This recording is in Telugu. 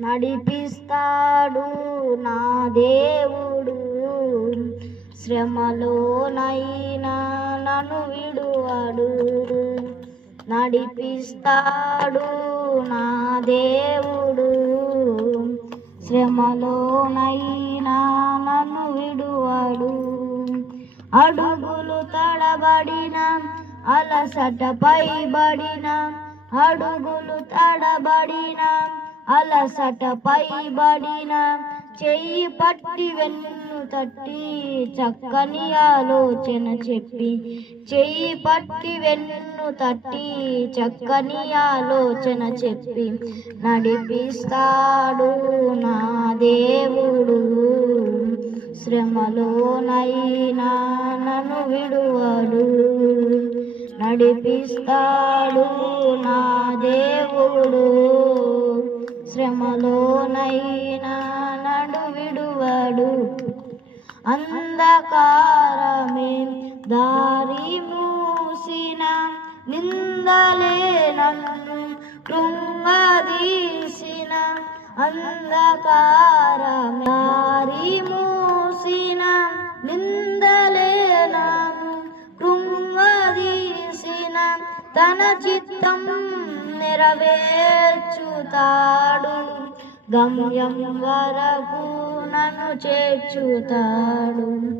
నడిపిస్తాడు నా దేవుడు. శ్రమలోనైనా నన్ను విడువడు. నడిపిస్తాడు నా దేవుడు. శ్రమలోనైనా నన్ను విడువడు. అడుగులు తడబడిన అలసట పైబడిన, అడుగులు తడబడిన అలసట పైబడిన, చెయ్యి పట్టి వెన్ను తట్టి చక్కని ఆలోచన చెప్పి, చెయ్యి పట్టి వెన్ను తట్టి చక్కని ఆలోచన చెప్పి నడిపిస్తాడు నా దేవుడు. శ్రమలోనైనా నన్ను విడువడు. నడిపిస్తాడు నా దేవుడు. శ్రమలోనైనా నన్ను విడువడు. అంధకారమే దారి మూసిన, నిందలే నన్ను కృంగదీసిన, అంధకారమే దారి మూసిన, నిందలే నన్ను కృంగదీసిన, తన చిత్తం నెరవేర్చుతాడు. గమ్యం వరకు నన్ను చేర్చుతాడు.